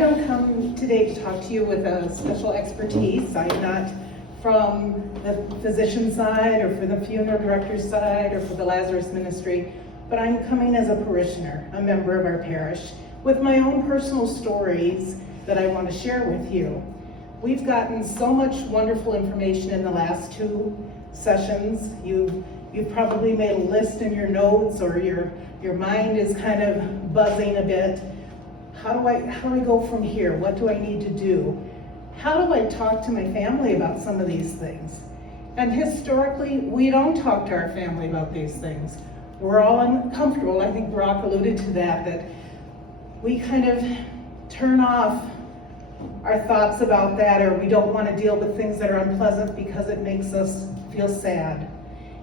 don't come today to talk to you with a special expertise. I'm not from the physician side or for the funeral director's side or for the Lazarus ministry, but I'm coming as a parishioner, a member of our parish, with my own personal stories that I want to share with you. We've gotten so much wonderful information in the last 2 sessions. You've probably made a list in your notes, or your mind is kind of buzzing a bit. How do I go from here? What do I need to do? How do I talk to my family about some of these things? And historically, we don't talk to our family about these things. We're all uncomfortable. I think Brock alluded to that we kind of turn off our thoughts about that, or we don't want to deal with things that are unpleasant because it makes us feel sad.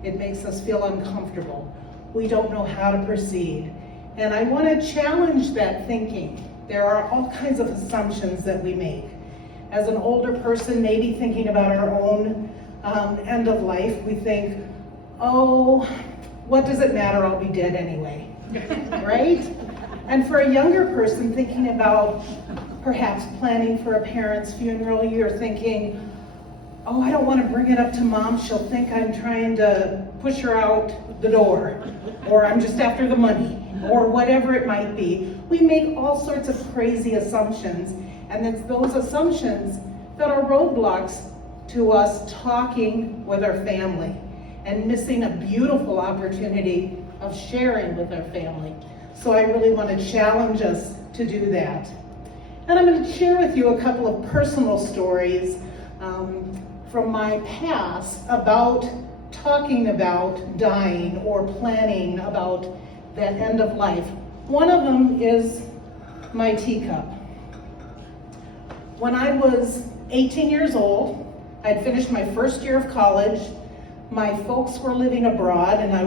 It makes us feel uncomfortable. We don't know how to proceed. And I want to challenge that thinking. There are all kinds of assumptions that we make. As an older person, maybe thinking about our own end of life, we think, oh, what does it matter? I'll be dead anyway, right? And for a younger person thinking about perhaps planning for a parent's funeral, you're thinking, oh, I don't want to bring it up to mom. She'll think I'm trying to push her out the door, or I'm just after the money, or whatever it might be. We make all sorts of crazy assumptions, and it's those assumptions that are roadblocks to us talking with our family and missing a beautiful opportunity of sharing with our family. So I really want to challenge us to do that. And I'm going to share with you a couple of personal stories from my past about talking about dying or planning about that end of life. One of them is my teacup. When I was 18 years old, I'd finished my first year of college. My folks were living abroad, and I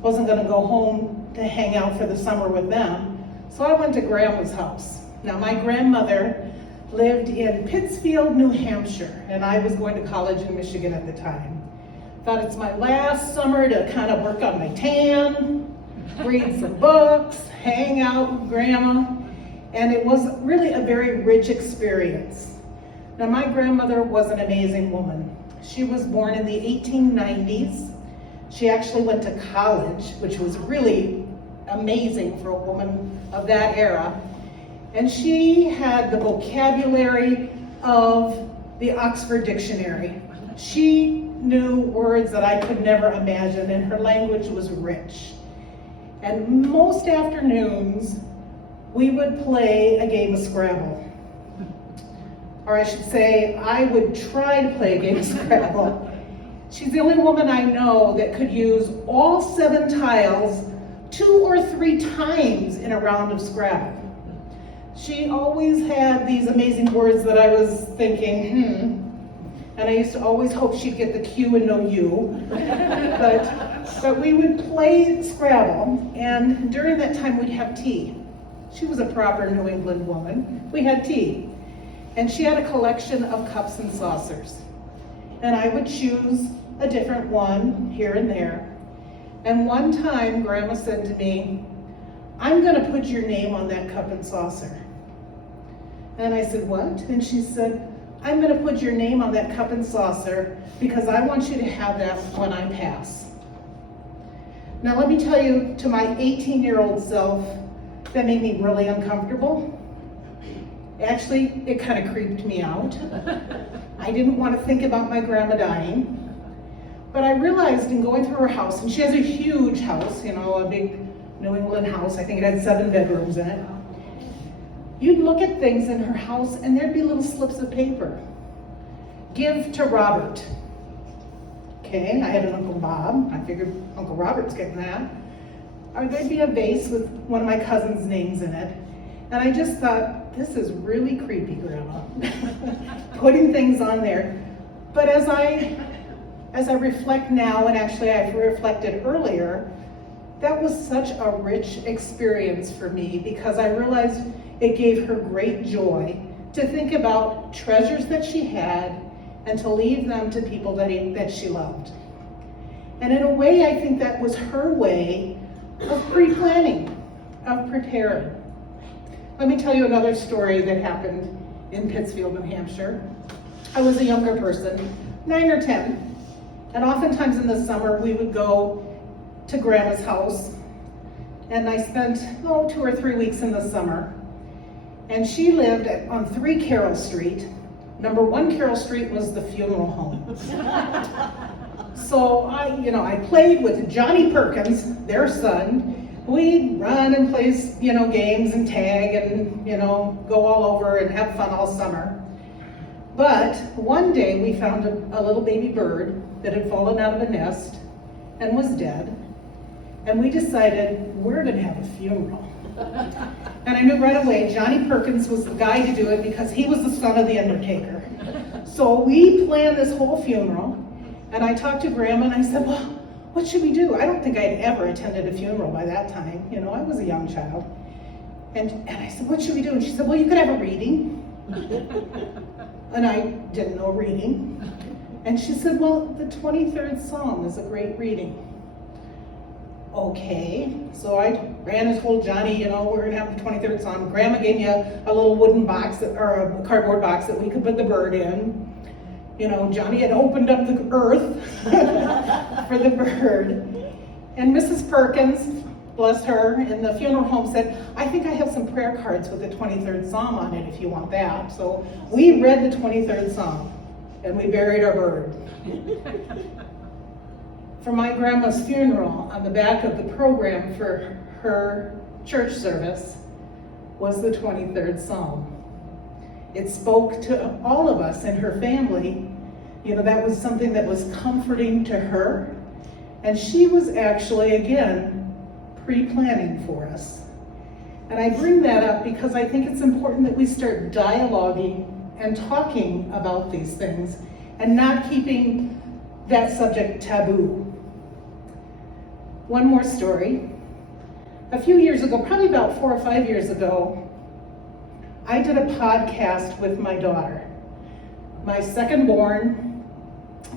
wasn't going to go home to hang out for the summer with them. So I went to Grandma's house. Now, my grandmother lived in Pittsfield, New Hampshire, and I was going to college in Michigan at the time. Thought it's my last summer to kind of work on my tan, read some books, hang out with Grandma, and it was really a very rich experience. Now, my grandmother was an amazing woman. She was born in the 1890s. She actually went to college, which was really amazing for a woman of that era. And she had the vocabulary of the Oxford Dictionary. She knew words that I could never imagine, and her language was rich. And most afternoons, we would play a game of Scrabble. Or I should say, I would try to play a game of Scrabble. She's the only woman I know that could use all 7 tiles 2 or 3 times in a round of Scrabble. She always had these amazing words that I was thinking, and I used to always hope she'd get the Q and no U. But we would play Scrabble, and during that time we'd have tea. She was a proper New England woman. We had tea. And she had a collection of cups and saucers. And I would choose a different one here and there. And one time, Grandma said to me, I'm going to put your name on that cup and saucer. And I said, what? And she said, I'm going to put your name on that cup and saucer because I want you to have that when I pass. Now let me tell you, to my 18-year-old self, that made me really uncomfortable. Actually, it kind of creeped me out. I didn't want to think about my grandma dying. But I realized in going through her house, and she has a huge house, a big New England house. I think it had 7 bedrooms in it. You'd look at things in her house, and there'd be little slips of paper. Give to Robert. Okay, I had an Uncle Bob. I figured Uncle Robert's getting that. Or there'd be a vase with one of my cousin's names in it. And I just thought, this is really creepy, Grandma. Putting things on there. But as I reflect now, and actually I've reflected earlier, that was such a rich experience for me because I realized it gave her great joy to think about treasures that she had and to leave them to people that she loved. And in a way, I think that was her way of pre-planning, of preparing. let me tell you another story that happened in Pittsfield, New Hampshire. I was a younger person, 9 or 10, and oftentimes in the summer we would go to Grandma's house, and I spent 2 or 3 weeks in the summer. And she lived on 3 Carroll Street. Number 1 Carroll Street was the funeral home. So I played with Johnny Perkins, their son. We'd run and play, games and tag and, go all over and have fun all summer. But one day we found a little baby bird that had fallen out of a nest and was dead. And we decided we're going to have a funeral. And I knew right away Johnny Perkins was the guy to do it because he was the son of the undertaker. So we planned this whole funeral, and I talked to Grandma and I said, well, what should we do? I don't think I'd ever attended a funeral by that time. I was a young child. And I said, what should we do? And she said, well, you could have a reading. And I didn't know reading. And she said, well, the 23rd Psalm is a great reading. Okay, so I ran and told Johnny, we're gonna have the 23rd Psalm. Grandma gave me a little wooden box, or a cardboard box that we could put the bird in. Johnny had opened up the earth for the bird. And Mrs. Perkins, bless her, in the funeral home said, I think I have some prayer cards with the 23rd Psalm on it if you want that. So we read the 23rd Psalm, and we buried our bird. For my grandma's funeral, on the back of the program for her church service was the 23rd Psalm. It spoke to all of us in her family. That was something that was comforting to her. And she was actually, again, pre-planning for us. And I bring that up because I think it's important that we start dialoguing and talking about these things and not keeping that subject taboo. One more story. A few years ago, probably about 4 or 5 years ago, I did a podcast with my daughter, my second born,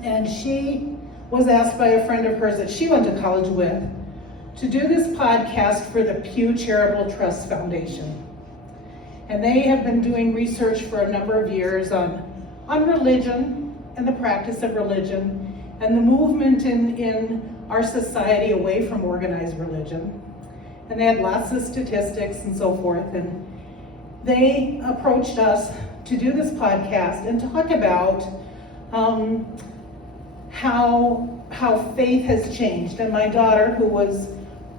and she was asked by a friend of hers that she went to college with to do this podcast for the Pew Charitable Trust Foundation. And they have been doing research for a number of years on religion and the practice of religion and the movement in our society away from organized religion. And they had lots of statistics and so forth. And they approached us to do this podcast and talk about how faith has changed. And my daughter, who was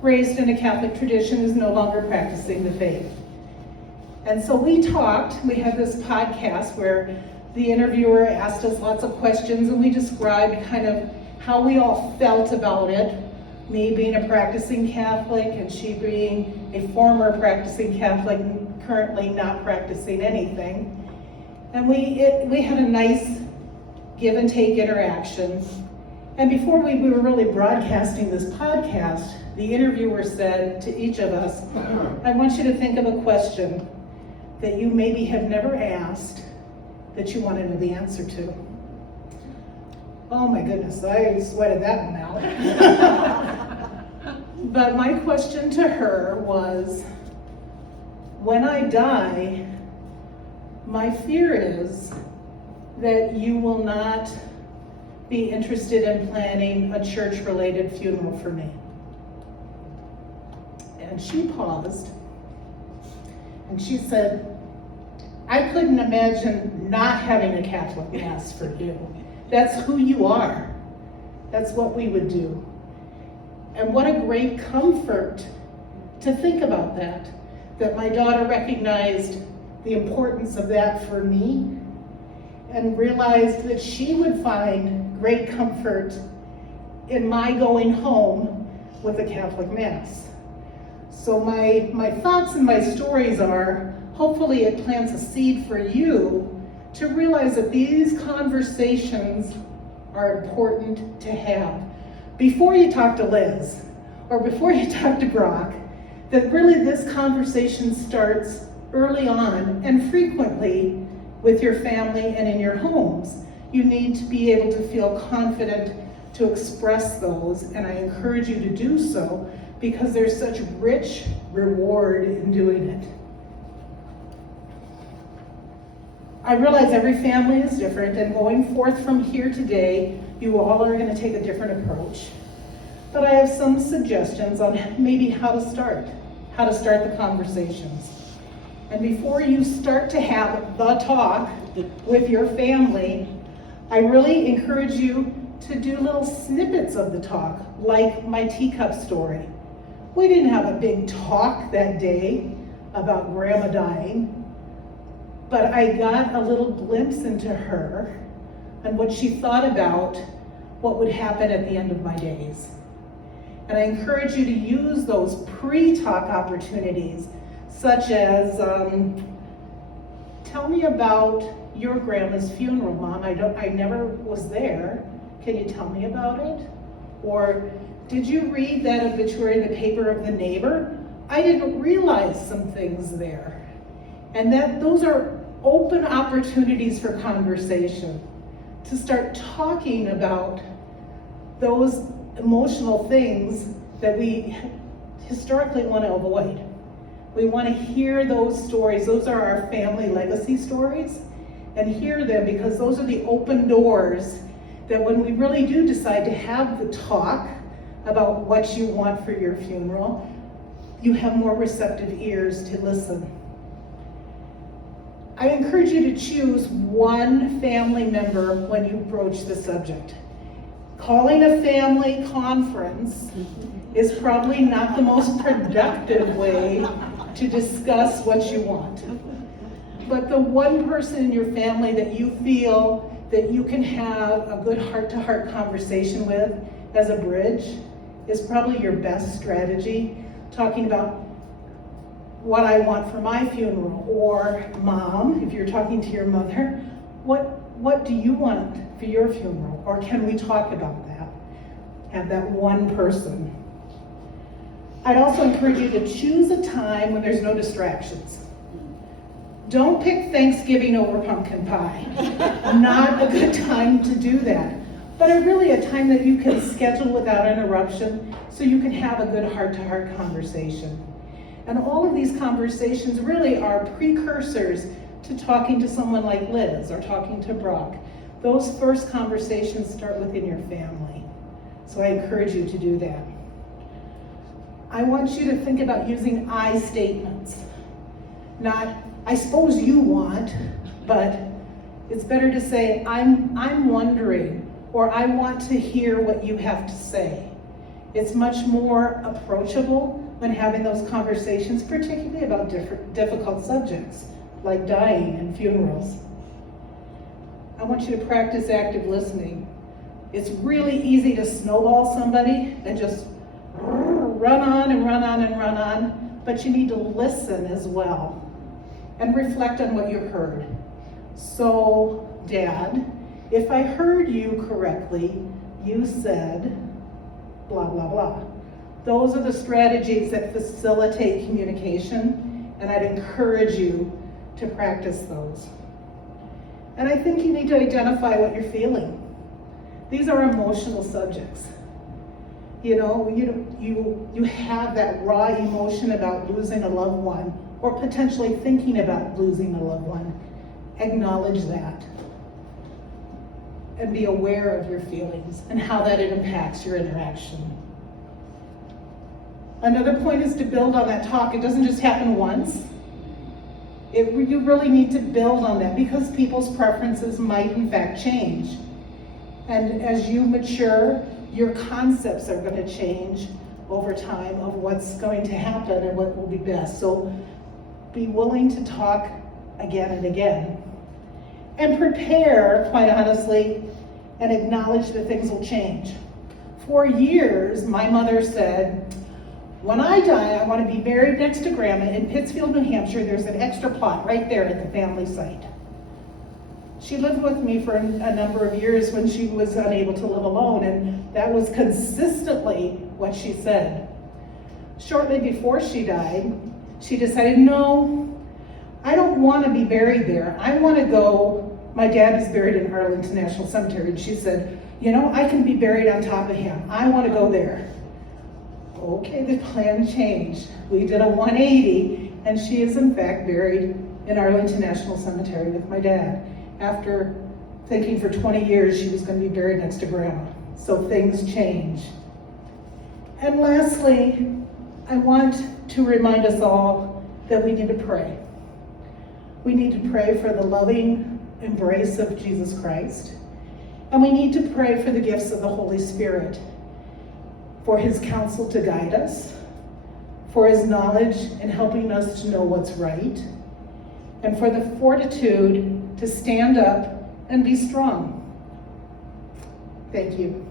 raised in a Catholic tradition, is no longer practicing the faith. And so we talked. We had this podcast where the interviewer asked us lots of questions, and we described kind of how we all felt about it. Me being a practicing Catholic and she being a former practicing Catholic and currently not practicing anything. And we had a nice give and take interaction. And before we were really broadcasting this podcast, the interviewer said to each of us, I want you to think of a question that you maybe have never asked that you want to know the answer to. Oh my goodness, I sweated that one out. But my question to her was, when I die, my fear is that you will not be interested in planning a church-related funeral for me. And she paused, and she said, I couldn't imagine not having a Catholic Mass for you. That's who you are. That's what we would do. And what a great comfort to think about that my daughter recognized the importance of that for me and realized that she would find great comfort in my going home with a Catholic Mass. So my thoughts and my stories are, hopefully it plants a seed for you to realize that these conversations are important to have. Before you talk to Liz, or before you talk to Brock, that really this conversation starts early on and frequently with your family and in your homes. You need to be able to feel confident to express those, and I encourage you to do so because there's such rich reward in doing it. I realize every family is different, and going forth from here today, you all are going to take a different approach. But I have some suggestions on maybe how to start the conversations. And before you start to have the talk with your family, I really encourage you to do little snippets of the talk, like my teacup story. We didn't have a big talk that day about Grandma dying, but I got a little glimpse into her and what she thought about what would happen at the end of my days. And I encourage you to use those pre-talk opportunities, such as, tell me about your grandma's funeral, Mom. I never was there. Can you tell me about it? Or, did you read that obituary in the paper of the neighbor? I didn't realize some things there. And those are open opportunities for conversation, to start talking about those emotional things that we historically want to avoid. We want to hear those stories. Those are our family legacy stories, and hear them, because those are the open doors that when we really do decide to have the talk about what you want for your funeral, you have more receptive ears to listen. I encourage you to choose one family member when you approach the subject. Calling a family conference is probably not the most productive way to discuss what you want. But the one person in your family that you feel that you can have a good heart-to-heart conversation with as a bridge is probably your best strategy. Talking about what I want for my funeral, or Mom, if you're talking to your mother, what do you want for your funeral? Or can we talk about that? Have that one person. I'd also encourage you to choose a time when there's no distractions. Don't pick Thanksgiving over pumpkin pie. Not a good time to do that. But really a time that you can schedule without interruption, so you can have a good heart-to-heart conversation. And all of these conversations really are precursors to talking to someone like Liz or talking to Brock. Those first conversations start within your family. So I encourage you to do that. I want you to think about using I statements. Not, I suppose you want, but it's better to say, I'm wondering, or I want to hear what you have to say. It's much more approachable when having those conversations, particularly about difficult subjects like dying and funerals. I want you to practice active listening. It's really easy to snowball somebody and just run on and run on and run on, but you need to listen as well and reflect on what you heard. So, Dad, if I heard you correctly, you said blah, blah, blah. Those are the strategies that facilitate communication, and I'd encourage you to practice those. And I think you need to identify what you're feeling. These are emotional subjects. You know, you have that raw emotion about losing a loved one, or potentially thinking about losing a loved one. Acknowledge that. And be aware of your feelings and how that impacts your interaction. Another point is to build on that talk. It doesn't just happen once. You really need to build on that, because people's preferences might in fact change. And as you mature, your concepts are going to change over time of what's going to happen and what will be best. So be willing to talk again and again. And prepare, quite honestly, and acknowledge that things will change. For years, my mother said, when I die, I want to be buried next to Grandma in Pittsfield, New Hampshire. There's an extra plot right there at the family site. She lived with me for a number of years when she was unable to live alone, and that was consistently what she said. Shortly before she died, she decided, no, I don't want to be buried there. I want to go, my dad is buried in Arlington National Cemetery, and she said, you know, I can be buried on top of him. I want to go there. Okay, the plan changed. We did a 180, and she is in fact buried in Arlington National Cemetery with my dad after thinking for 20 years she was going to be buried next to Grandma. So things change. And lastly, I want to remind us all that we need to pray. We need to pray for the loving embrace of Jesus Christ. And we need to pray for the gifts of the Holy Spirit, for his counsel to guide us, for his knowledge in helping us to know what's right, and for the fortitude to stand up and be strong. Thank you.